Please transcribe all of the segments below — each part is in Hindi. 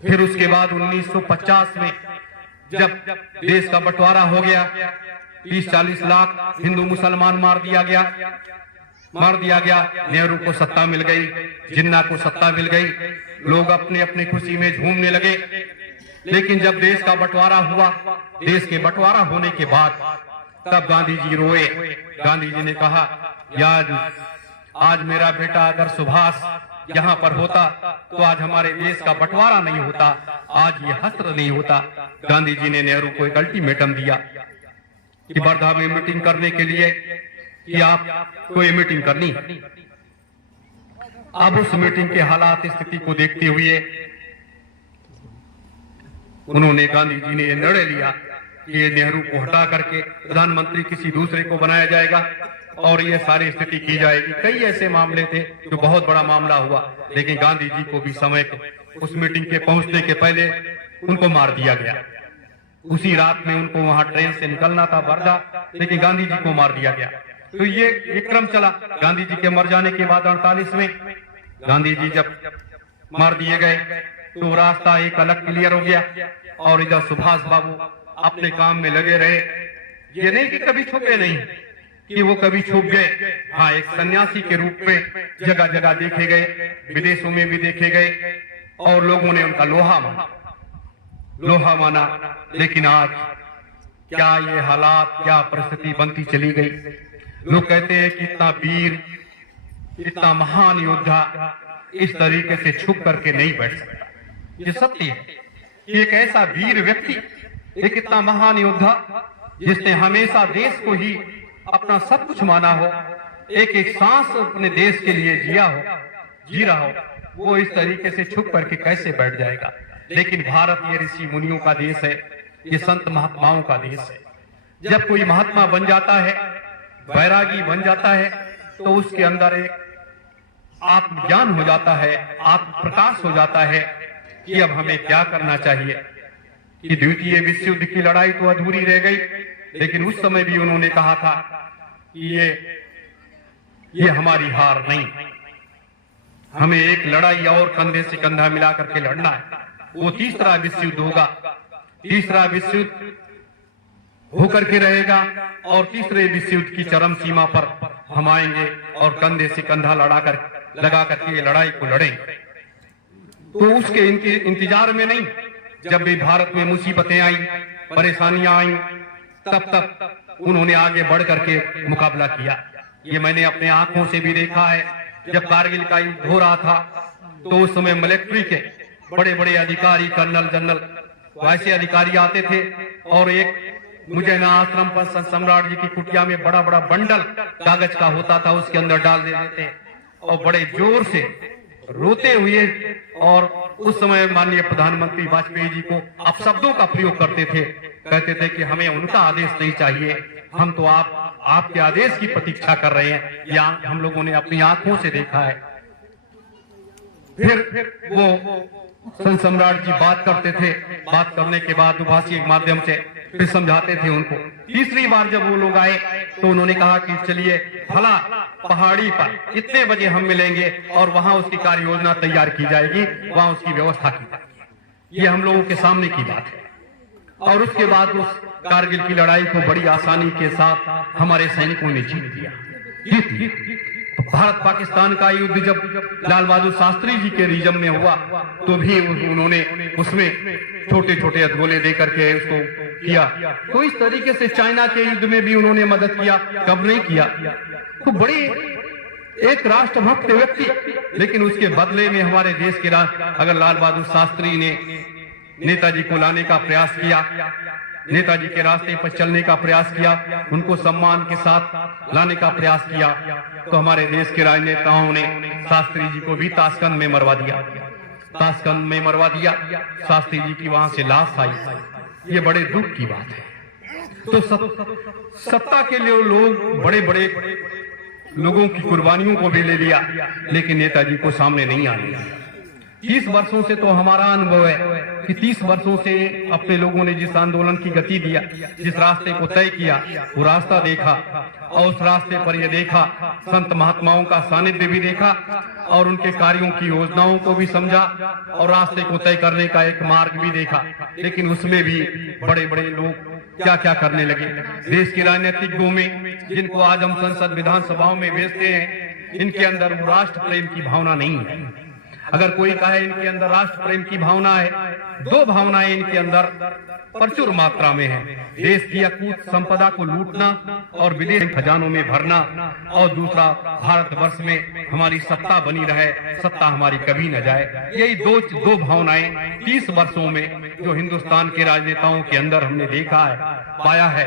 फिर उसके बाद 1950 में जब देश का बंटवारा हो गया, 30-40 लाख हिंदू मुसलमान मार दिया गया। नेहरू को सत्ता मिल गई, जिन्ना को सत्ता मिल गई, लोग अपने अपने खुशी में झूमने लगे। लेकिन जब देश का बंटवारा हुआ, देश के बंटवारा होने के बाद तब गांधी जी रोए। गांधी जी ने कहा, यार आज मेरा बेटा अगर सुभाष यहाँ पर होता तो आज हमारे देश का बंटवारा नहीं होता, आज ये हस्त्र नहीं होता। गांधी जी ने नेहरू को एक अल्टीमेटम दिया कि वर्धा में मीटिंग करने के लिए कि आप कोई मीटिंग करनी। अब उस मीटिंग के हालात स्थिति को देखते हुए उन्होंने, गांधी जी ने यह निर्णय लिया कि नेहरू को हटा करके प्रधानमंत्री किसी दूसरे को बनाया जाएगा और ये सारी स्थिति की जाएगी। कई ऐसे मामले थे जो बहुत बड़ा मामला हुआ, लेकिन गांधी जी को भी समय उस मीटिंग के पहुंचने के पहले उनको मार दिया गया। उसी रात में उनको वहां ट्रेन से निकलना था वर्धा, लेकिन गांधी जी को मार दिया गया। तो ये क्रम चला। गांधी जी के मर जाने के बाद 48 में गांधी जी जब मार दिए गए तो रास्ता एक अलग क्लियर हो गया और इधर सुभाष बाबू अपने काम में लगे रहे। ये नहीं कि कभी छुपे नहीं, कि वो कभी छुप गए। हाँ, एक सन्यासी के रूप में जगह जगह देखे गए, विदेशों में भी देखे गए और लोगों ने उनका लोहा माना। लेकिन आज क्या ये हालात, क्या परिस्थिति बनती चली गई। लोग कहते हैं कि इतना वीर, इतना महान योद्धा इस तरीके से छुप करके नहीं बैठ सकता। ये सत्य है कि एक ऐसा वीर व्यक्ति, एक इतना महान योद्धा जिसने हमेशा देश को ही अपना सब कुछ माना हो, एक एक सांस अपने देश के लिए जी रहा हो, वो इस तरीके से छुप करके कैसे बैठ जाएगा। लेकिन भारत ये ऋषि मुनियों का देश है, ये संत महात्माओं का देश है। जब कोई महात्मा बन जाता है, वैरागी बन जाता है, तो उसके अंदर एक आत्मज्ञान हो जाता है, आत्म प्रकाश हो जाता है कि अब हमें क्या करना चाहिए। कि द्वितीय विश्व युद्ध की लड़ाई तो अधूरी रह गई, लेकिन उस समय भी उन्होंने कहा था कि ये हमारी हार नहीं, हमें एक लड़ाई और कंधे से कंधा मिला करके लड़ना है। वो तीसरा विश्व युद्ध होगा, तीसरा विश्व युद्ध होकर के रहेगा और तीसरे विश्व युद्ध की चरम सीमा पर हम आएंगे और कंधे से कंधा लगा करके ये लड़ाई को लड़ेंगे। तो उसके इंतजार में नहीं, जब भी भारत में मुसीबतें आई, परेशानियां आई, तब उन्होंने आगे बढ़ करके मुकाबला किया। ये मैंने अपने आंखों से भी देखा है। जब कारगिल का युद्ध हो रहा था तो उस समय मिलिट्री के बड़े बड़े अधिकारी, कर्नल, जनरल, वैसे अधिकारी आते थे और एक मुजैना आश्रम पर सम्राट जी की कुटिया में बड़ा बड़ा बंडल कागज का होता था, उसके अंदर डाल देते थे और बड़े जोर से रोते हुए, और उस समय माननीय प्रधानमंत्री वाजपेयी जी को अपशब्दों का प्रयोग करते थे, कहते थे कि हमें उनका आदेश नहीं चाहिए, हम तो आपके आदेश की प्रतीक्षा कर रहे हैं। या हम लोगों ने अपनी आंखों से देखा है। फिर वो संत सम्राट जी बात करते थे, बात करने के बाद दुभाषी के माध्यम से फिर समझाते थे उनको। तीसरी बार जब वो लोग आए तो उन्होंने कहा कि चलिए फला पहाड़ी पर इतने बजे हम मिलेंगे और वहां उसकी कार्य योजना तैयार की जाएगी, वहां उसकी व्यवस्था की जाएगी। ये हम लोगों के सामने की बात है। और उसके बाद उस कारगिल की लड़ाई को बड़ी आसानी के साथ हमारे सैनिकों ने जीत लिया। तो भारत पाकिस्तान का युद्ध जब लाल बहादुर शास्त्री जी के रिजम में हुआ तो भी उन्होंने उसमें छोटे छोटे हथगोले दे करके उसको किया। तो इस तरीके से चाइना के युद्ध में भी उन्होंने मदद किया, कब नहीं किया। तो बड़ी एक राष्ट्रभक्त व्यक्ति, लेकिन उसके बदले में हमारे देश के अगर लाल बहादुर शास्त्री ने नेताजी को लाने का प्रयास किया, नेताजी के रास्ते पर चलने का प्रयास किया, उनको सम्मान के साथ लाने का प्रयास किया, तो हमारे देश के राजनेताओं ने शास्त्री जी को भी ताशकंद में मरवा दिया, ताशकंद में मरवा दिया। शास्त्री जी की वहां से लाश आई। ये बड़े दुख की बात है। तो सत्ता के लिए लोग बड़े बड़े लोगों की कुर्बानियों को भी ले लिया, लेकिन नेताजी को सामने नहीं आने दिया। 30 वर्षों से तो हमारा अनुभव है कि 30 वर्षों से अपने लोगों ने जिस आंदोलन की गति दिया, जिस रास्ते को तय किया, वो रास्ता देखा और उस रास्ते पर यह देखा, संत महात्माओं का सानिध्य भी देखा और उनके कार्यों की योजनाओं को भी समझा और रास्ते को तय करने का एक मार्ग भी देखा। लेकिन उसमें भी बड़े बड़े लोग क्या क्या करने लगे। देश की राजनीतिक में जिनको आज हम संसद विधानसभाओं में भेजते हैं, इनके अंदर राष्ट्र प्रेम की भावना नहीं है। अगर कोई कहे इनके अंदर राष्ट्र प्रेम की भावना है, दो भावनाएं इनके अंदर प्रचुर मात्रा में है। देश की अकूत संपदा को लूटना और विदेश खजानों में भरना, और दूसरा भारतवर्ष में हमारी सत्ता बनी रहे, सत्ता हमारी कभी न जाए। यही दो भावनाएं 30 वर्षों में जो हिंदुस्तान के राजनेताओं के अंदर हमने देखा है, पाया है,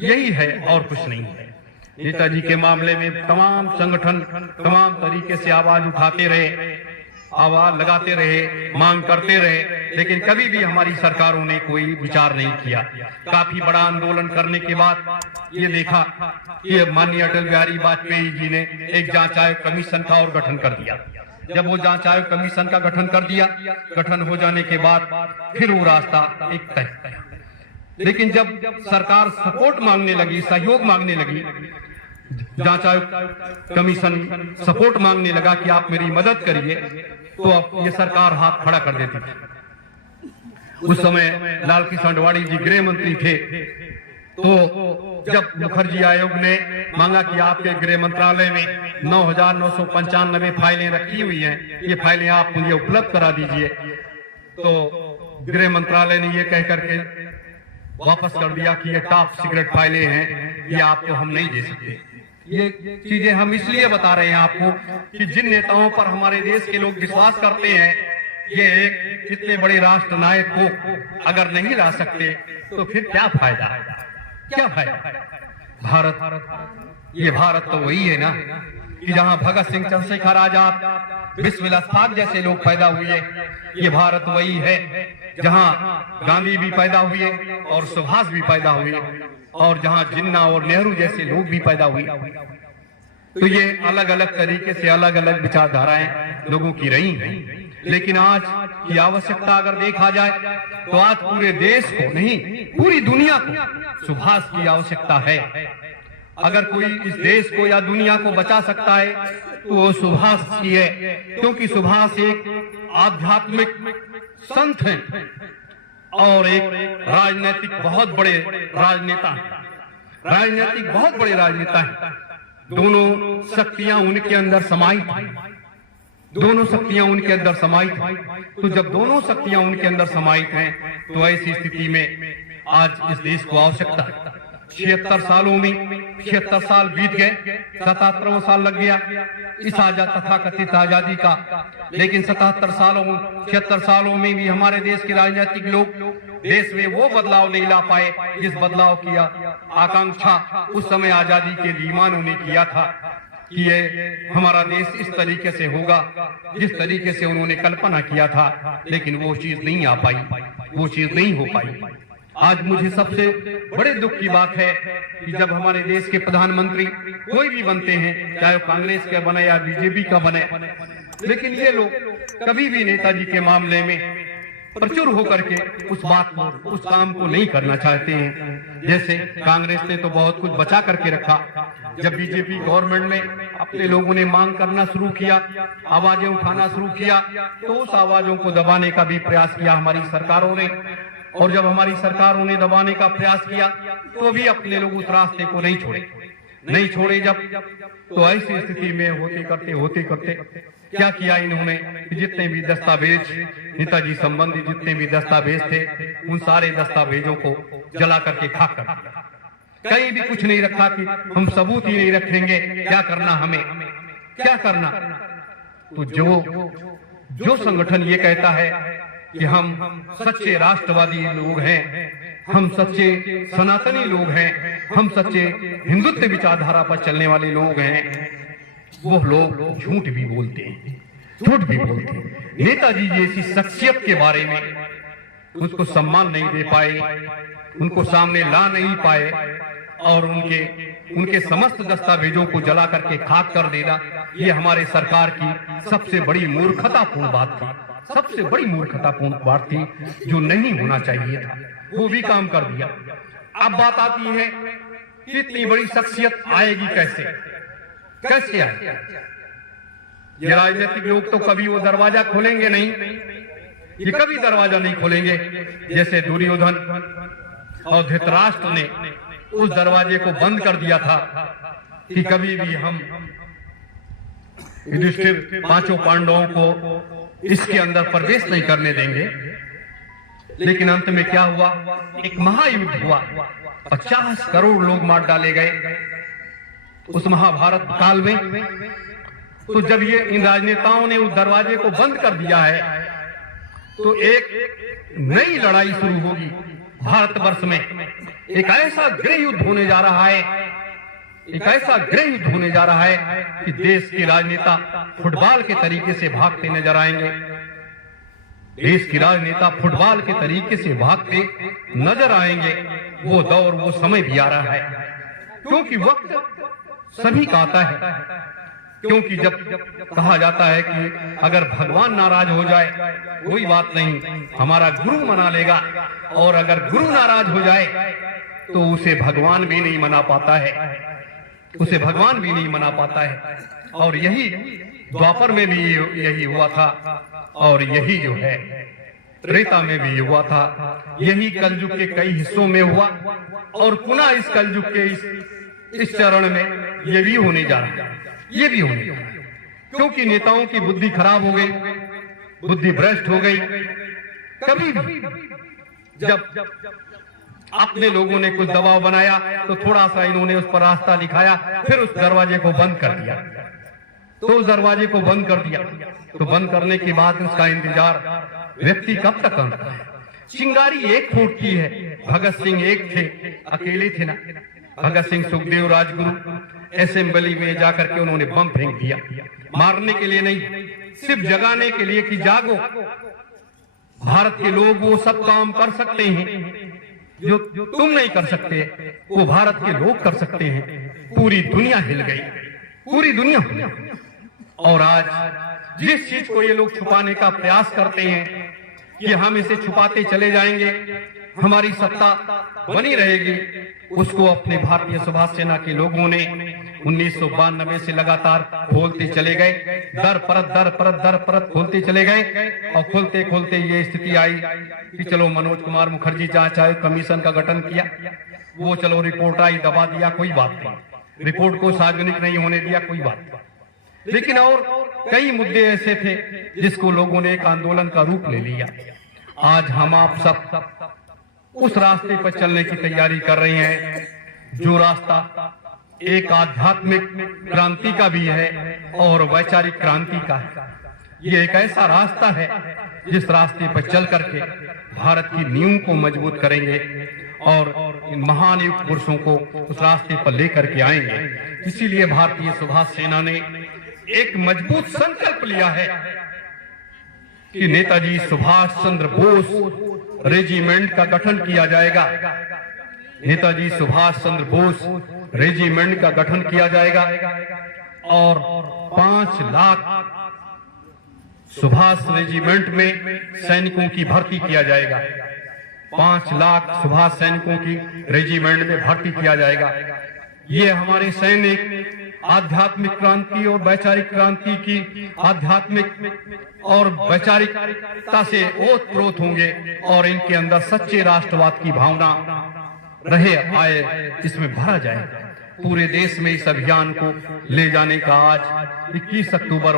यही है और कुछ नहीं है। नेताजी के मामले में तमाम संगठन तमाम तरीके से आवाज उठाते रहे, आवाज लगाते रहे, मांग करते रहे, लेकिन कभी भी हमारी सरकारों ने कोई विचार नहीं किया। काफी बड़ा आंदोलन करने के बाद ये देखा कि माननीय अटल बिहारी वाजपेयी जी ने एक जांच आयोग कमीशन का और गठन कर दिया। जब वो जांच आयोग कमीशन का गठन कर दिया, गठन हो जाने के बाद फिर वो रास्ता एक तय। लेकिन जब ये सपोर्ट मांगने लगी, सहयोग मांगने लगी, जांच आयोग कमीशन सपोर्ट मांगने लगा कि आप मेरी मदद करिए, तो अब ये सरकार हाथ खड़ा कर देती थी। उस समय लाल कृष्ण आडवाणी जी गृह मंत्री थे, तो जब मुखर्जी आयोग ने मांगा कि आपके गृह मंत्रालय में 9,995 फाइलें रखी हुई हैं, ये फाइलें आप मुझे उपलब्ध करा दीजिए, तो गृह मंत्रालय ने ये कह करके वापस कर दिया कि ये टॉप सीक्रेट फाइलें हैं, ये आपको हम नहीं दे सकते। ये चीजें हम इसलिए बता रहे हैं आपको कि जिन नेताओं पर हमारे देश के लोग विश्वास करते हैं, ये एक इतने बड़े राष्ट्र नायक को अगर नहीं ला सकते तो फिर क्या फायदा, क्या फायदा। भारत तो वही है ना कि जहां भगत सिंह, चंद्रशेखर आजाद, विश्वविलास पासवान जैसे लोग पैदा हुए। ये भारत वही है जहां गांधी भी पैदा हुए और सुभाष भी पैदा हुए, और जहां जिन्ना और नेहरू जैसे लोग भी पैदा हुए। तो ये अलग अलग तरीके से अलग अलग विचारधाराएं लोगों की रही हैं। लेकिन आज की आवश्यकता अगर देखा जाए तो आज पूरे देश को नहीं, पूरी दुनिया को सुभाष की आवश्यकता है। अगर कोई इस देश को या दुनिया को बचा सकता है तो वो सुभाष की है, क्योंकि सुभाष एक आध्यात्मिक संत हैं और एक राजनीतिक बहुत बड़े राजनेता हैं, राजनीतिक बहुत बड़े राजनेता हैं। दोनों शक्तियां उनके अंदर समाहित हैं, दोनों शक्तियां उनके अंदर समाहित हैं। तो जब दोनों शक्तियां उनके अंदर समाहित हैं तो ऐसी स्थिति में आज इस देश को आवश्यकता है। 76 सालों में 76 साल बीत गए, 77वां साल लग गया इस तथा कथित आजादी का। लेकिन 76 सालों में भी हमारे देश के राजनीतिक लोग देश में वो बदलाव नहीं ला पाए जिस बदलाव की आकांक्षा उस समय आजादी के लीमानों ने किया था कि ये हमारा देश इस तरीके से होगा जिस तरीके से उन्होंने कल्पना किया था। लेकिन वो चीज नहीं आ पाई, वो चीज नहीं हो पाई। आज मुझे सबसे बड़े दुख की बात है कि जब हमारे देश के प्रधानमंत्री कोई भी बनते हैं, चाहे वो कांग्रेस का बने या बीजेपी का बने, लेकिन ये लोग कभी भी नेताजी के मामले में प्रचुर होकर के उस बात को, उस काम को नहीं करना चाहते हैं। जैसे कांग्रेस ने तो बहुत कुछ बचा करके रखा, जब बीजेपी गवर्नमेंट में अपने लोगों ने मांग करना शुरू किया, आवाजें उठाना शुरू किया, तो उस आवाजों को दबाने का भी प्रयास किया हमारी सरकारों ने। और जब हमारी सरकारों ने दबाने का प्रयास किया तो भी अपने लोग उस रास्ते को नहीं छोड़े। जब तो ऐसी स्थिति में होते करते क्या किया इन्होंने, जितने भी दस्तावेज नेताजी संबंधी जितने भी दस्तावेज थे, उन सारे दस्तावेजों को जला करके खाक कर दिया। कहीं भी कुछ नहीं रखा कि हम सबूत ही नहीं रखेंगे, क्या करना, हमें क्या करना। तो जो संगठन ये कहता है कि हम सच्चे राष्ट्रवादी लोग हैं, हम सच्चे सनातनी लोग हैं, हम सच्चे हिंदुत्व विचारधारा पर चलने वाले लोग हैं, वो लोग झूठ भी बोलते हैं। नेताजी जैसी शख्सियत के बारे में उसको सम्मान नहीं दे पाए, उनको सामने ला नहीं पाए, और उनके समस्त दस्तावेजों को जला करके खाक कर देना, ये हमारे सरकार की सबसे बड़ी मूर्खतापूर्ण बात थी, सबसे बड़ी मूर्खतापूर्ण बात थी, जो नहीं होना चाहिए था, वो भी काम कर दिया। अब बात आती है कि इतनी बड़ी शख्सियत आएगी कैसे, कैसे आएगी? ये राजनीतिक लोग तो कभी वो दरवाजा खोलेंगे नहीं, ये कभी दरवाजा नहीं खोलेंगे। जैसे दुर्योधन और धृतराष्ट्र ने उस दरवाजे को बंद कर दिया था कि कभी भी हम युधिष्ठिर पांचों पांडवों को इसके अंदर प्रवेश नहीं करने देंगे। लेकिन अंत में क्या हुआ? एक महायुद्ध हुआ, 50 करोड़ लोग मार डाले गए उस महाभारत काल में। तो जब ये इन राजनेताओं ने उस दरवाजे को बंद कर दिया है, तो एक नई लड़ाई शुरू होगी भारतवर्ष में। एक ऐसा गृह युद्ध होने जा रहा है, एक ऐसा गृह युद्ध होने जा रहा है कि देश के राजनेता फुटबॉल के तरीके से भागते नजर आएंगे। देश के राजनेता फुटबॉल के तरीके से भागते नजर आएंगे। वो दौर, वो समय भी आ रहा है, क्योंकि वक्त सभी का आता है। क्योंकि जब कहा जाता है कि अगर भगवान नाराज हो जाए कोई बात नहीं, हमारा गुरु मना लेगा, और अगर गुरु नाराज हो जाए तो उसे भगवान भी नहीं मना पाता है, उसे भगवान भी नहीं मना पाता है। और यही द्वापर में भी यही हुआ था, और यही जो है त्रेता में भी हुआ था, यही कलयुग के कई हिस्सों में हुआ, और पुनः इस कलयुग के इस चरण में ये भी होने जा रहा है, ये भी होने जा रहा है। क्योंकि नेताओं की बुद्धि खराब हो गई, बुद्धि भ्रष्ट हो गई। कभी भी जब अपने लोगों ने कुछ दबाव बनाया तो थोड़ा सा इन्होंने उस पर रास्ता दिखाया, फिर उस दरवाजे को बंद कर दिया। तो उस दरवाजे को बंद कर दिया, तो बंद करने के बाद उसका इंतजार व्यक्ति कब तक करता है? चिंगारी एक फूट की है, भगत सिंह एक थे, अकेले थे ना। भगत सिंह, सुखदेव, राजगुरु असेंबली में जाकर के उन्होंने बम फेंक दिया, मारने के लिए नहीं, सिर्फ जगाने के लिए कि जागो, भारत के लोग वो सब काम कर सकते हैं जो तुम नहीं कर सकते, वो भारत के लोग कर सकते हैं। पूरी दुनिया हिल गई, पूरी दुनिया हिल गई। और आज जिस चीज को ये लोग छुपाने का प्रयास करते हैं कि हम इसे छुपाते चले जाएंगे, हमारी सत्ता बनी रहेगी, उसको अपने भारतीय सुभाष सेना के लोगों ने 1992 से लगातार खोलते चले गए, दर परत खोलते चले गए। और खोलते खोलते ये स्थिति आई कि चलो मनोज कुमार मुखर्जी जांच आयोग कमीशन का गठन किया, वो चलो रिपोर्ट आई, दबा दिया, कोई बात नहीं, रिपोर्ट को सार्वजनिक नहीं होने दिया, कोई बात नहीं। लेकिन और कई मुद्दे ऐसे थे जिसको लोगों ने एक आंदोलन का रूप ले लिया। आज हम आप सब उस रास्ते पर चलने की तैयारी कर रहे हैं, जो रास्ता एक आध्यात्मिक क्रांति का भी है और वैचारिक क्रांति का है। ये एक ऐसा रास्ता है जिस रास्ते पर चल करके भारत की नींव को मजबूत करेंगे और इन महान युग पुरुषों को उस रास्ते पर लेकर के आएंगे। इसीलिए भारतीय सुभाष सेना ने एक मजबूत संकल्प लिया है कि नेताजी सुभाष चंद्र बोस रेजिमेंट का गठन किया जाएगा। नेताजी सुभाष चंद्र बोस रेजिमेंट का गठन किया जाएगा और 5 लाख सुभाष रेजिमेंट में सैनिकों की भर्ती किया जाएगा। 5 लाख सुभाष सैनिकों की रेजिमेंट में भर्ती किया जाएगा। ये हमारे सैनिक आध्यात्मिक क्रांति और वैचारिक क्रांति की आध्यात्मिक और वैचारिकता से ओतप्रोत होंगे और इनके अंदर सच्चे राष्ट्रवाद की भावना रहे आए, इसमें भरा जाएगा। पूरे देश में इस अभियान को ले जाने का आज 21 अक्टूबर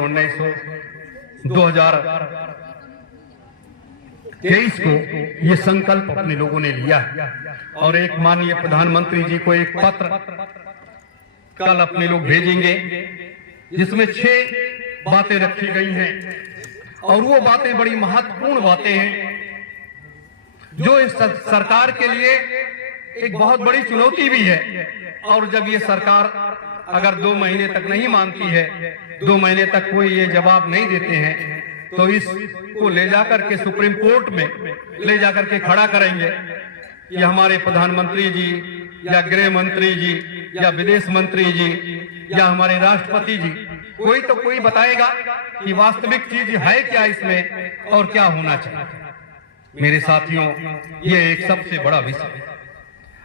2023 को ये संकल्प अपने लोगों ने लिया है। और एक माननीय प्रधानमंत्री जी को एक पत्र कल अपने लोग भेजेंगे जिसमें 6 बातें रखी गई हैं और वो बातें बड़ी महत्वपूर्ण बातें हैं जो इस सरकार के लिए एक बहुत बड़ी चुनौती भी है। और जब ये सरकार अगर 2 महीने तक नहीं मानती है, 2 महीने तक कोई ये जवाब नहीं देते हैं, तो इसको ले जाकर के सुप्रीम कोर्ट में ले जाकर के खड़ा करेंगे कि हमारे प्रधानमंत्री जी या गृह मंत्री जी या विदेश मंत्री जी या हमारे राष्ट्रपति जी, कोई बताएगा कि वास्तविक चीज है क्या इसमें और क्या होना चाहिए। मेरे साथियों, ये एक सबसे बड़ा विषय है।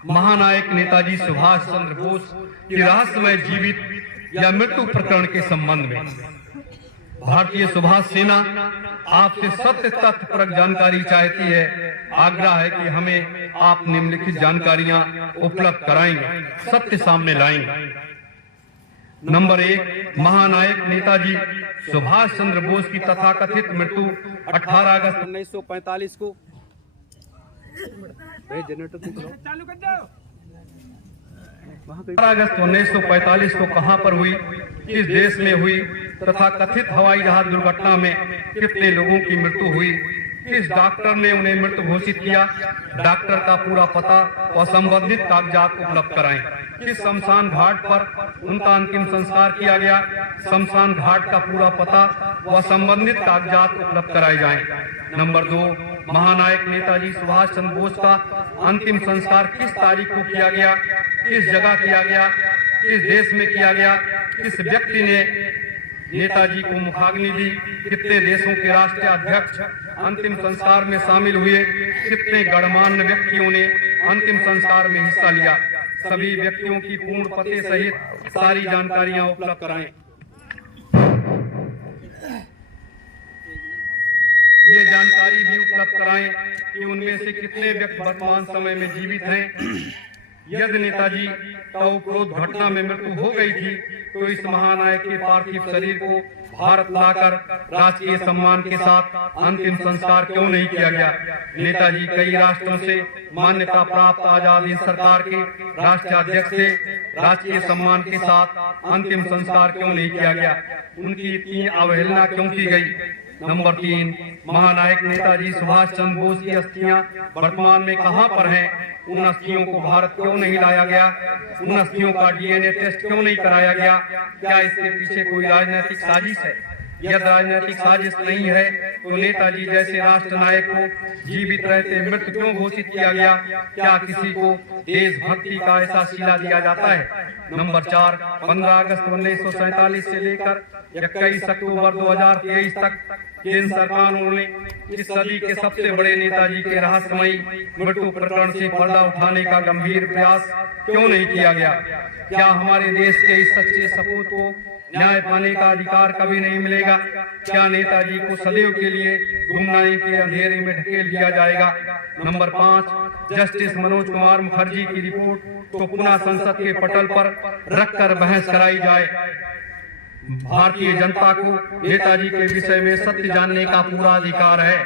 महानायक नेताजी सुभाष चंद्र बोस की रहस्यमय जीवित या मृत्यु प्रकरण के संबंध में भारतीय सुभाष सेना आपसे सत्य तथ्य परक जानकारी चाहती है। आग्रह है कि हमें आप निम्नलिखित जानकारियां उपलब्ध कराएंगे, सत्य सामने लाएंगे। नंबर 1, महानायक नेताजी सुभाष चंद्र बोस की तथाकथित मृत्यु 18 अगस्त 1945 को 18 अगस्त 1945 को कहां पर हुई, किस देश में हुई तथा कथित हवाई जहाज दुर्घटना में कितने लोगों की मृत्यु हुई, किस डॉक्टर ने उन्हें मृत घोषित किया, डॉक्टर का पूरा पता व संबंधित कागजात उपलब्ध कराएं। किस शमशान घाट पर उनका अंतिम संस्कार किया गया, शमशान घाट का पूरा पता व संबंधित कागजात उपलब्ध कराए जाएं। नंबर 2, महानायक नेताजी सुभाष चंद्र बोस का अंतिम संस्कार किस तारीख को किया गया, किस जगह किया गया, किस देश में किया गया, किस व्यक्ति ने नेताजी को मुखाग्नि दी, कितने देशों के राष्ट्रीय अध्यक्ष अंतिम संस्कार में शामिल हुए, कितने गणमान्य व्यक्तियों ने अंतिम संस्कार में हिस्सा लिया। सभी व्यक्तियों की पूर्ण पते सहित सारी जानकारियां उपलब्ध कराएं। ये जानकारी भी उपलब्ध कराएं कि उनमें से कितने व्यक्ति वर्तमान समय में जीवित हैं। यदि नेताजी का उपरोक्त घटना में मृत्यु हो गई थी तो इस महानायक के पार्थिव शरीर को भारत लाकर राजकीय सम्मान के साथ अंतिम संस्कार क्यों नहीं किया गया। नेताजी कई राष्ट्रों से मान्यता प्राप्त आजाद हिंद सरकार के राष्ट्रीय अध्यक्ष से राजकीय सम्मान के साथ अंतिम संस्कार क्यों नहीं किया गया, उनकी इतनी अवहेलना क्यों की गई। नंबर 3, महानायक नेताजी सुभाष चंद्र बोस की अस्थियां वर्तमान में कहां पर हैं, उन अस्थियों को भारत क्यों नहीं लाया गया, उन अस्थियों का डीएनए टेस्ट क्यों नहीं कराया गया। क्या इसके पीछे कोई राजनीतिक साजिश है? यदि राजनीतिक साजिश नहीं है तो नेताजी जैसे राष्ट्र नायक को जीवित रहते मृत क्यों घोषित किया गया। क्या किसी को देशभक्ति का ऐसा शीला दिया जाता है। नंबर 4, 15 अगस्त 1947 से लेकर 21 अक्टूबर 2023 तक केंद्र सरकार ने इस सदी के सबसे बड़े नेताजी के रहस्यमयी मृत्यु प्रकरण से पर्दा उठाने का गंभीर प्रयास क्यों नहीं किया गया। क्या हमारे देश के इस सच्चे सपूत को न्याय पाने का अधिकार कभी नहीं मिलेगा। क्या नेताजी को सदैव के लिए गुमनामी के अंधेरे में ढकेल दिया जाएगा। नंबर 5, जस्टिस मनोज कुमार मुखर्जी की रिपोर्ट को पुनः संसद के पटल पर रखकर बहस कराई जाए। भारतीय जनता को नेताजी के विषय में सत्य जानने का पूरा अधिकार है।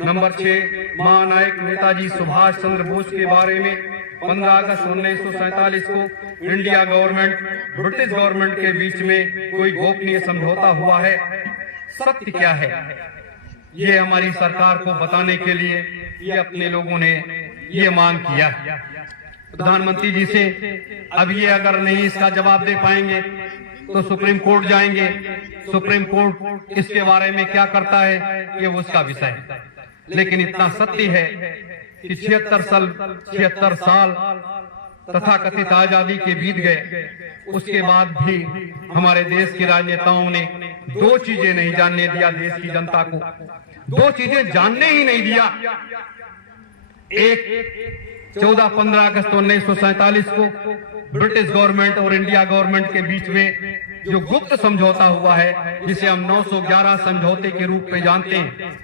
नंबर 6, महानायक नेताजी सुभाष चंद्र बोस के बारे में 15 अगस्त 1947 को इंडिया गवर्नमेंट ब्रिटिश गवर्नमेंट के बीच में कोई गोपनीय समझौता हुआ है। सत्य क्या है, ये हमारी सरकार को बताने के लिए ये अपने लोगों ने ये मांग किया। प्रधानमंत्री जी से अब ये अगर नहीं इसका जवाब दे पाएंगे तो सुप्रीम कोर्ट जाएंगे। सुप्रीम कोर्ट इसके बारे में क्या करता है ये उसका विषय है। लेकिन इतना सत्य है कि 76 साल तथाकथित आजादी के बीत गए, उसके बाद भी हमारे देश के राजनेताओं ने दो चीजें नहीं जानने दिया देश की जनता को। दो चीजें जानने ही नहीं दिया। एक 14-15 अगस्त 1947 को ब्रिटिश गवर्नमेंट और इंडिया गवर्नमेंट के बीच में जो गुप्त समझौता हुआ है, जिसे हम 911 समझौते के रूप में जानते हैं,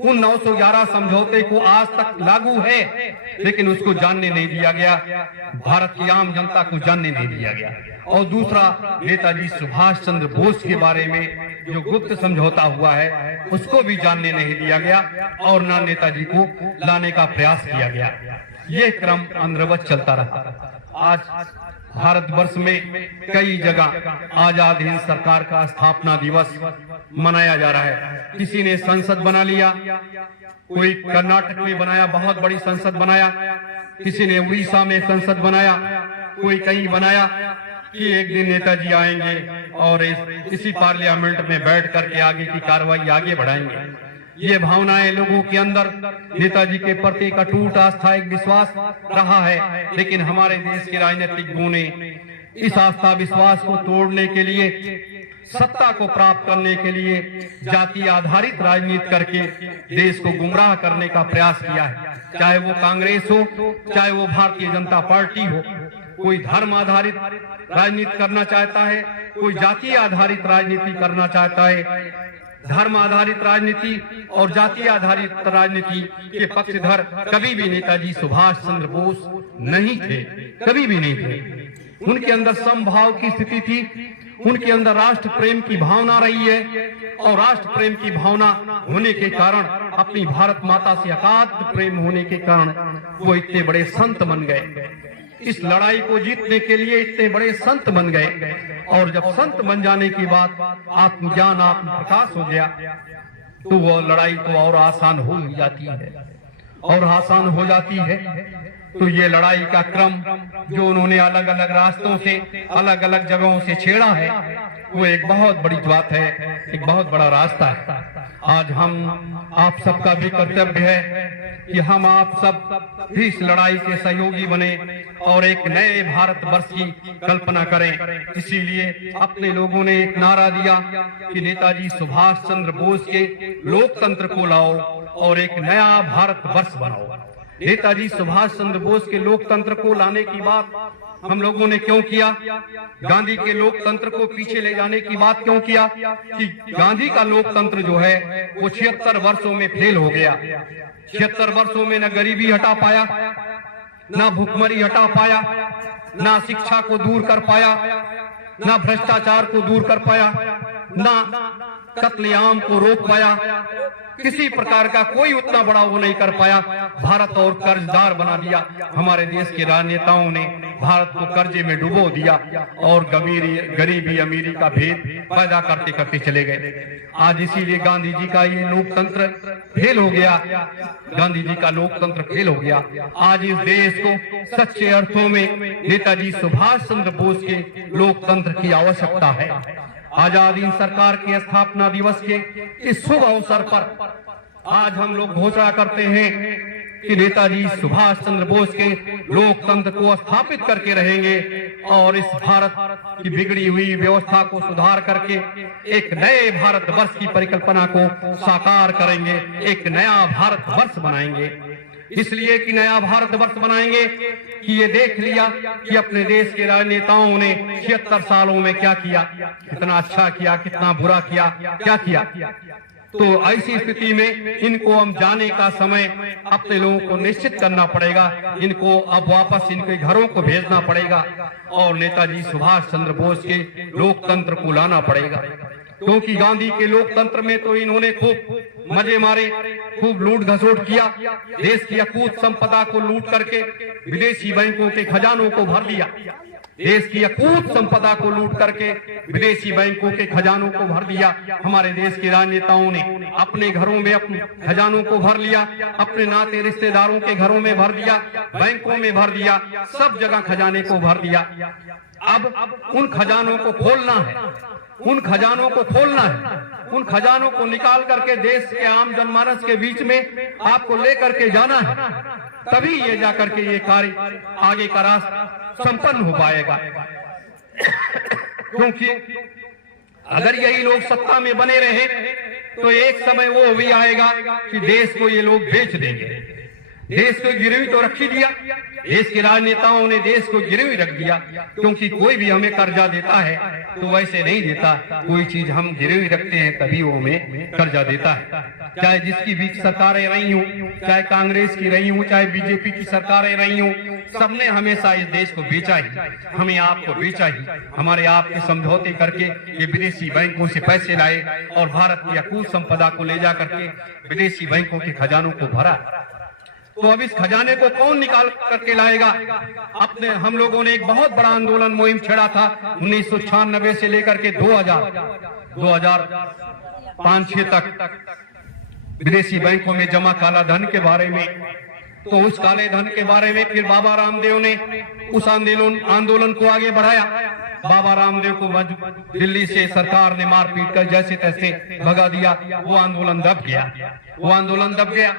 उन 911 समझौते को आज तक लागू है, लेकिन उसको जानने नहीं दिया गया। भारत की आम जनता को जानने नहीं दिया गया। और दूसरा, नेताजी सुभाष चंद्र बोस के बारे में जो गुप्त समझौता हुआ है उसको भी जानने नहीं दिया गया और ना नेताजी को लाने का प्रयास किया गया। ये क्रम अनवरत चलता रहा। आज भारतवर्ष में कई जगह आजाद हिंद सरकार का स्थापना दिवस मनाया जा रहा है। किसी ने संसद बना लिया, कोई कर्नाटक में बनाया, बहुत बड़ी संसद बनाया, किसी ने उड़ीसा में संसद बनाया, कोई कहीं बनाया कि एक दिन नेताजी आएंगे और इसी पार्लियामेंट में बैठ करके आगे की कार्रवाई आगे बढ़ाएंगे। ये भावनाएं लोगों के अंदर नेताजी के प्रति एक अटूट आस्था, एक विश्वास रहा है। लेकिन हमारे देश के राजनीतिज्ञों ने इस आस्था विश्वास को तोड़ने के लिए, सत्ता को प्राप्त करने के लिए जाति आधारित राजनीति करके देश को गुमराह करने का प्रयास किया है। चाहे वो कांग्रेस हो, चाहे वो भारतीय जनता पार्टी हो, कोई धर्म आधारित राजनीति करना चाहता है, कोई जाति आधारित राजनीति करना चाहता है। धर्म आधारित राजनीति और जाति आधारित राजनीति के पक्षधर कभी भी नेताजी सुभाष चंद्र बोस नहीं थे, कभी भी नहीं थे। उनके अंदर समभाव की स्थिति थी, उनके अंदर राष्ट्र प्रेम की भावना रही है, और राष्ट्र प्रेम की भावना होने के कारण, अपनी भारत माता से अगाध प्रेम होने के कारण वो इतने बड़े संत बन गए। इस लड़ाई को जीतने के लिए इतने बड़े संत बन गए, और जब संत बन जाने के बाद आत्मज्ञान, आत्म प्रकाश हो गया, तो वो लड़ाई तो और आसान हो ही जाती है, और आसान हो जाती है। तो ये लड़ाई का क्रम जो उन्होंने अलग अलग रास्तों से, अलग अलग जगहों से छेड़ा है, वो एक बहुत बड़ी बात है, एक बहुत बड़ा रास्ता है। आज हम आप सबका भी कर्तव्य है कि हम आप सब भी इस लड़ाई के सहयोगी बने और एक नए भारत वर्ष की कल्पना करें। इसीलिए अपने लोगों ने एक नारा दिया कि नेताजी सुभाष चंद्र बोस के लोकतंत्र को लाओ और एक नया भारत वर्ष बनाओ। नेताजी सुभाष चंद्र बोस के लोकतंत्र को लाने की बात हम लोगों ने क्यों किया? गांधी के लोकतंत्र को पीछे ले जाने की बात क्यों किया? कि गांधी का लोकतंत्र जो है वो 76 वर्षों में फेल हो गया। 76 वर्षों में न गरीबी हटा पाया, न भुखमरी हटा पाया, न शिक्षा को दूर कर पाया, न भ्रष्टाचार को दूर कर पाया, न कत्लेआम को रोक पाया, किसी प्रकार का कोई उतना बड़ा वो नहीं कर पाया। भारत और कर्जदार बना दिया। हमारे देश के राजनेताओं ने भारत को कर्जे में डुबो दिया और गरीबी अमीरी का भेद पैदा करते करते चले गए। आज इसीलिए गांधी जी का ये लोकतंत्र फेल हो गया, गांधी जी का लोकतंत्र फेल हो गया। आज इस देश को सच्चे अर्थों में नेताजी सुभाष चंद्र बोस के लोकतंत्र की आवश्यकता है। आजाद हिंद सरकार के स्थापना दिवस के इस शुभ अवसर पर आज हम लोग घोषणा करते हैं कि नेताजी सुभाष चंद्र बोस के लोकतंत्र को स्थापित करके रहेंगे और इस भारत की बिगड़ी हुई व्यवस्था को सुधार करके एक नए भारत वर्ष की परिकल्पना को साकार करेंगे, एक नया भारत वर्ष बनाएंगे। इसलिए कि नया भारत वर्ष बनाएंगे कि ये देख लिया कि अपने देश के राजनेताओं ने 76 सालों में क्या किया, कितना अच्छा किया, कितना बुरा किया, क्या किया। तो ऐसी स्थिति में इनको हम जाने का समय अपने लोगों को निश्चित करना पड़ेगा। इनको अब वापस इनके घरों को भेजना पड़ेगा और नेताजी सुभाष चंद्र बोस के लोकतंत्र को लाना पड़ेगा। क्योंकि गांधी के लोकतंत्र में तो इन्होंने खूब मजे मारे, खूब लूट घसोट किया, देश की अकूत संपदा को लूट करके विदेशी बैंकों के खजानों को भर दिया। देश की अकूत संपदा को लूट करके विदेशी बैंकों के खजानों को भर दिया। हमारे देश के राजनेताओं ने अपने घरों में अपने खजानों को भर लिया, अपने नाते रिश्तेदारों के घरों में भर दिया, बैंकों में भर दिया, सब जगह खजाने को भर दिया। अब उन खजानों को खोलना है, उन खजानों को खोलना है, उन खजानों को निकाल करके देश के आम जनमानस के बीच में आपको लेकर के जाना है, तभी ये जाकर के ये कार्य आगे का रास्ता संपन्न हो पाएगा। क्योंकि अगर यही लोग सत्ता में बने रहे तो एक समय वो भी आएगा कि देश को ये लोग बेच देंगे। देश को गिरवी तो रख ही दिया, देश के राजनेताओं ने देश को गिरवी रख दिया। क्योंकि कोई भी हमें कर्जा देता है तो वैसे नहीं देता, कोई चीज हम गिरवी रखते हैं तभी वो हमें कर्जा देता है। चाहे जिसकी भी सरकारें रही हूं, चाहे कांग्रेस की रही हूं, चाहे बीजेपी की सरकारें रही हूं, सबने हमेशा इस देश को बेचा ही, हमें आपको बेचा ही। हमारे आपके समझौते करके ये विदेशी बैंकों से पैसे लाए और भारत की अकूत संपदा को ले जा करके विदेशी बैंकों के खजानों को भरा। तो अब इस खजाने को कौन निकाल करके लाएगा? अपने हम लोगों ने एक बहुत बड़ा आंदोलन मुहिम छेड़ा था 1996 से लेकर के 2005-06 तक विदेशी बैंकों में जमा काला धन के बारे में। तो उस काले धन के बारे में फिर बाबा रामदेव ने उस आंदोलन को आगे बढ़ाया बाबा रामदेव को दिल्ली से सरकार ने मार पीट कर जैसे तैसे भगा दिया। वो आंदोलन दब गया।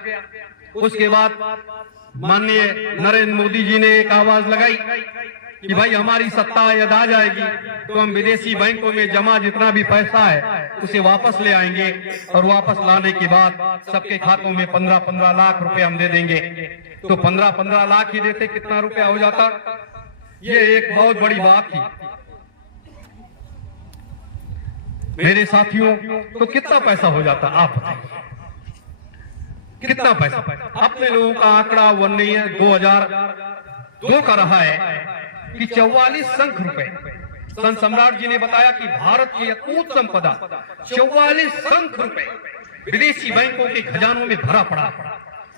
उसके बाद माननीय नरेंद्र मोदी जी ने एक आवाज लगाई कि भाई हमारी सत्ता यदि आ जाएगी तो हम विदेशी बैंकों में जमा जितना भी पैसा है उसे वापस ले आएंगे, और वापस लाने के बाद सबके खातों में 15-15 लाख रुपए हम दे देंगे। तो 15-15 लाख ही देते कितना रुपया हो जाता? ये एक बहुत बड़ी बात थी मेरे साथियों। तो कितना पैसा हो जाता आप बताइए, कितना पैसा? अपने लोगों का आंकड़ा वन नहीं है, 2002 का रहा है कि 44 संख रुपए। संत सम्राट जी ने बताया कि भारत की अकूत संपदा 44 संख रुपए विदेशी बैंकों के खजानों में भरा पड़ा।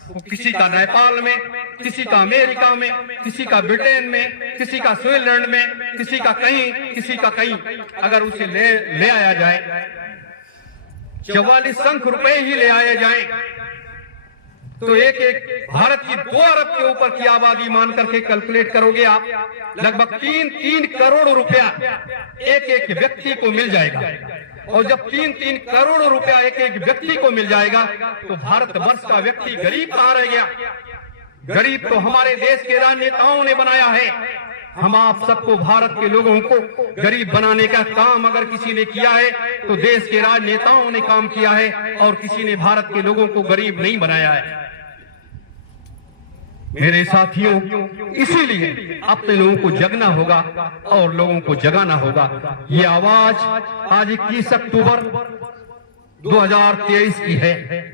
वो किसी का नेपाल में, किसी का अमेरिका में, किसी का ब्रिटेन में, किसी का स्विट्जरलैंड में, किसी का कहीं। अगर उसे ले आया जाए, 44 संख रुपए ही ले आए जाए, तो एक भारत की 2 अरब के ऊपर की आबादी मान करके कैलकुलेट करोगे आप, लगभग 3 करोड़ रुपया एक व्यक्ति को मिल जाएगा। और जब 3 करोड़ रुपया एक व्यक्ति को मिल जाएगा तो भारतवर्ष का व्यक्ति गरीब कहाँ रह गया? गरीब तो हमारे देश के राजनेताओं ने बनाया है। हम आप सबको, भारत के लोगों को गरीब बनाने का काम अगर किसी ने किया है तो देश के राजनेताओं ने काम किया है, और किसी ने भारत के लोगों को गरीब नहीं बनाया है मेरे साथियों। इसीलिए अपने लोगों को जगना होगा और लोगों को जगाना होगा। ये आवाज आज 21 अक्टूबर 2023 की है।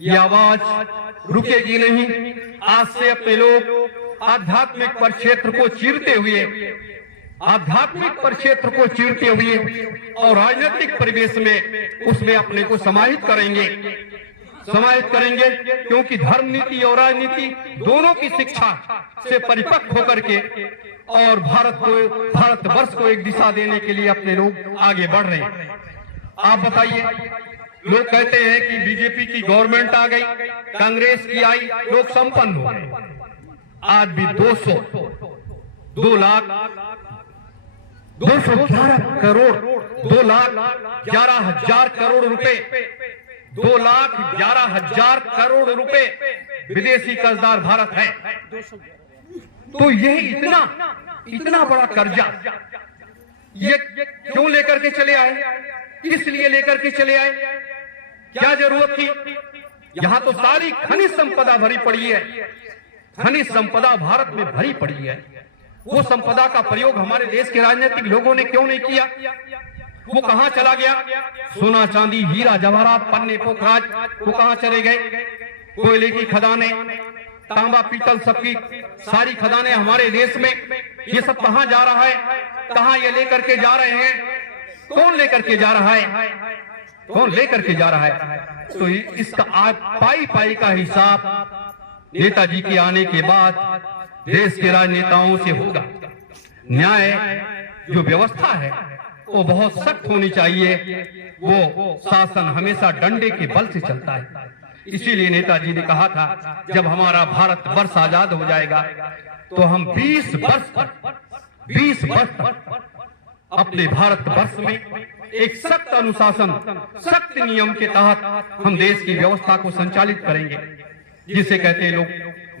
ये आवाज रुकेगी नहीं। आज से अपने लोग आध्यात्मिक परिक्षेत्र को चीरते हुए और राजनीतिक परिवेश में उसमें अपने को समाहित करेंगे, क्योंकि धर्म नीति और राजनीति दोनों की शिक्षा से परिपक्व होकर के और भारतवर्ष को एक दिशा देने के लिए अपने लोग आगे बढ़ रहे हैं। आप बताइए, लोग कहते हैं कि बीजेपी की गवर्नमेंट आ गई, कांग्रेस की आई, लोग संपन्न हो गए। आज भी 2,11,000 करोड़ रुपए 2,11,000 करोड़ रुपए विदेशी कर्जदार भारत है। तो यह इतना बड़ा कर्जा ये क्यों लेकर के चले आए? किस लिए लेकर के चले आए? क्या जरूरत थी? यहाँ तो सारी खनिज संपदा भरी पड़ी है। खनिज संपदा भारत में भरी पड़ी है। वो संपदा का प्रयोग हमारे देश के राजनीतिक लोगों ने क्यों नहीं किया? वो कहां चला गया? सोना चांदी हीरा जवाहरात पन्ने पोखराज वो कहां चले गए? कोयले की खदानें, तांबा पीतल सबकी सारी खदानें हमारे देश में, ये सब कहां जा रहा है? कहां ये लेकर के जा रहे हैं? कौन लेकर के जा रहा है? कौन लेकर के जा रहा है? तो इसका आज पाई का हिसाब नेताजी के आने के बाद देश के राजनेताओं से होगा। न्याय जो व्यवस्था है वो बहुत सख्त होनी चाहिए। वो शासन हमेशा डंडे के बल से चलता है। इसीलिए नेताजी ने कहा था, जब हमारा भारत वर्ष आजाद हो जाएगा तो हम 20 वर्ष अपने भारत वर्ष में एक सख्त अनुशासन, सख्त नियम के तहत हम देश की व्यवस्था को संचालित करेंगे, जिसे कहते हैं लोग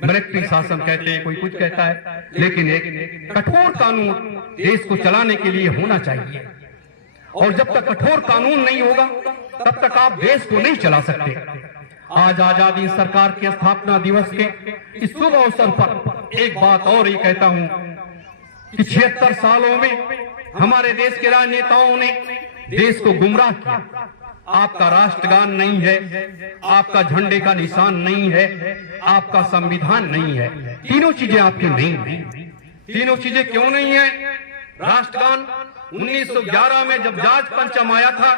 मिलिट्री शासन कहते हैं, कोई कुछ कहता है, लेकिन एक कठोर कानून देश को चलाने के लिए होना चाहिए। और जब तक कठोर कानून नहीं होगा तब तक आप देश को नहीं चला सकते। आज आजादी सरकार के स्थापना दिवस के इस शुभ अवसर पर एक बात और ही कहता हूं कि 76 सालों में हमारे देश के राजनेताओं ने देश को गुमराह किया। आपका राष्ट्रगान नहीं है, आपका झंडे का निशान नहीं है, आपका संविधान नहीं है। तीनों चीजें आपकी नहीं है। तीनों चीजें क्यों नहीं है? राष्ट्रगान 1911 में जब जाज पंचम आया था,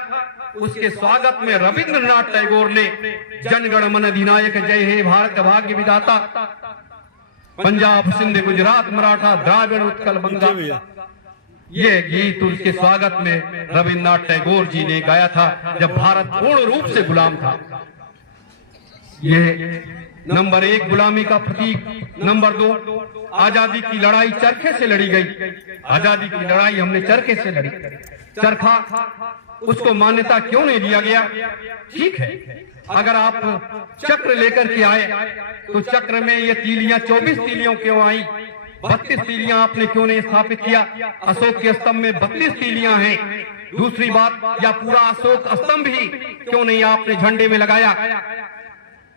उसके स्वागत में रविंद्रनाथ टैगोर ने जनगण मन अधिनायक जय हे भारत भाग्य विधाता, पंजाब सिंध गुजरात मराठा द्राविड़ उत्कल बंगा, ये गीत उसके स्वागत में रविंद्रनाथ टैगोर जी ने गाया था जब भारत पूर्ण रूप से गुलाम था। ये नंबर 1 गुलामी का प्रतीक, नंबर 2 आजादी की लड़ाई चरखे से लड़ी गई। आजादी की लड़ाई हमने चरखे से लड़ी। चरखा, उसको मान्यता क्यों नहीं दिया गया? ठीक है, अगर आप चक्र लेकर के आए तो चक्र में ये तीलियां 24 तीलियों क्यों आई? 32 तीलियां आपने क्यों नहीं स्थापित किया? अशोक के स्तंभ में 32 तीलियां हैं। दूसरी बात, या पूरा अशोक स्तंभ ही क्यों नहीं आपने झंडे में लगाया?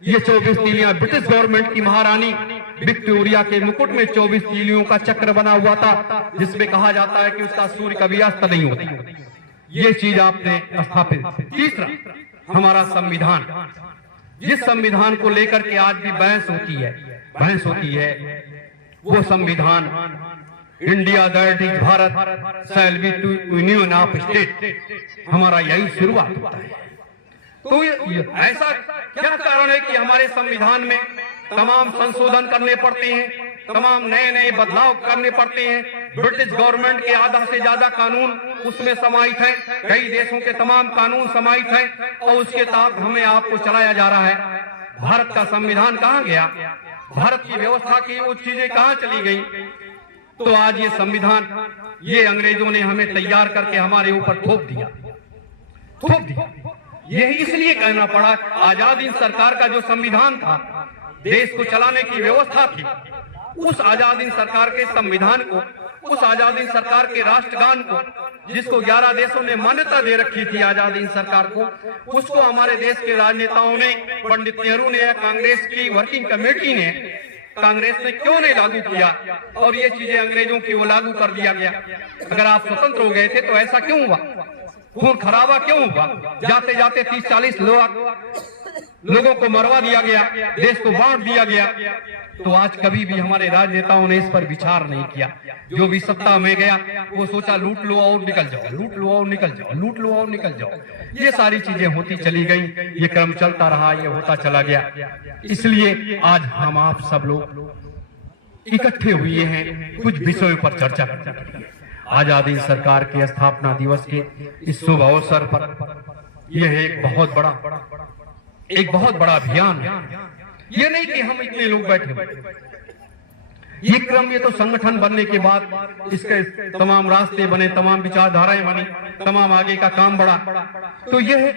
ये 24 तीलियां ब्रिटिश गवर्नमेंट की महारानी विक्टोरिया के मुकुट में 24 तीलियों का चक्र बना हुआ था, जिसमें कहा जाता है कि उसका सूर्य कभी अस्त नहीं होता। ये चीज आपने स्थापित। तीसरा, हमारा संविधान, जिस संविधान को लेकर के आज भी बहस होती है, वो संविधान India that is Bharat shall be to union of state, हमारा यही शुरुआत होता है। तो ऐसा क्या कारण है कि हमारे संविधान में तमाम संशोधन करने पड़ते हैं, तमाम नए बदलाव करने पड़ते हैं? ब्रिटिश गवर्नमेंट के आधा से ज्यादा कानून उसमें समाहित हैं, कई देशों के तमाम कानून समाहित हैं, और उसके तहत हमें आपको चलाया जा रहा है। भारत का संविधान कहाँ गया? भारत की व्यवस्था की वो चीजें कहाँ चली गई? तो आज ये संविधान, ये अंग्रेजों ने हमें तैयार करके हमारे ऊपर थोप दिया। यही इसलिए कहना पड़ा, आजाद हिंद सरकार का जो संविधान था, देश को चलाने की व्यवस्था थी, उस आजाद हिंद सरकार के संविधान को, उस आजाद हिंद सरकार के राष्ट्रगान को, जिसको 11 देशों ने मान्यता दे रखी थी आजाद हिंद सरकार को, उसको हमारे देश के राजनेताओं ने, पंडित नेहरू ने या कांग्रेस की वर्किंग कमेटी ने, कांग्रेस ने क्यों नहीं लागू किया? और ये चीजें अंग्रेजों की वो लागू कर दिया गया। अगर आप स्वतंत्र हो गए थे तो ऐसा क्यों हुआ? खून खराबा क्यों हुआ? जाते जाते 30-40 लोगों को मरवा दिया गया, देश को बांट दिया गया। तो आज कभी भी हमारे राजनेताओं ने इस पर विचार नहीं किया। जो भी सत्ता में गया वो सोचा लूट लो और निकल जाओ, लूट लो और निकल जाओ, लूट लो और निकल जाओ। ये सारी चीजें होती चली गई, ये क्रम चलता रहा, ये होता चला गया। इसलिए आज हम आप सब लोग इकट्ठे हुए हैं कुछ विषयों पर चर्चा करने। आजादी सरकार के स्थापना दिवस के इस शुभ अवसर पर यह एक बहुत बड़ा अभियान है। ये नहीं कि हम इतने लोग बैठे, ये क्रम, ये तो संगठन बनने के बाद इसके तमाम रास्ते बने, तमाम विचारधाराएं बनी, तमाम आगे का काम बढ़ा। तो यह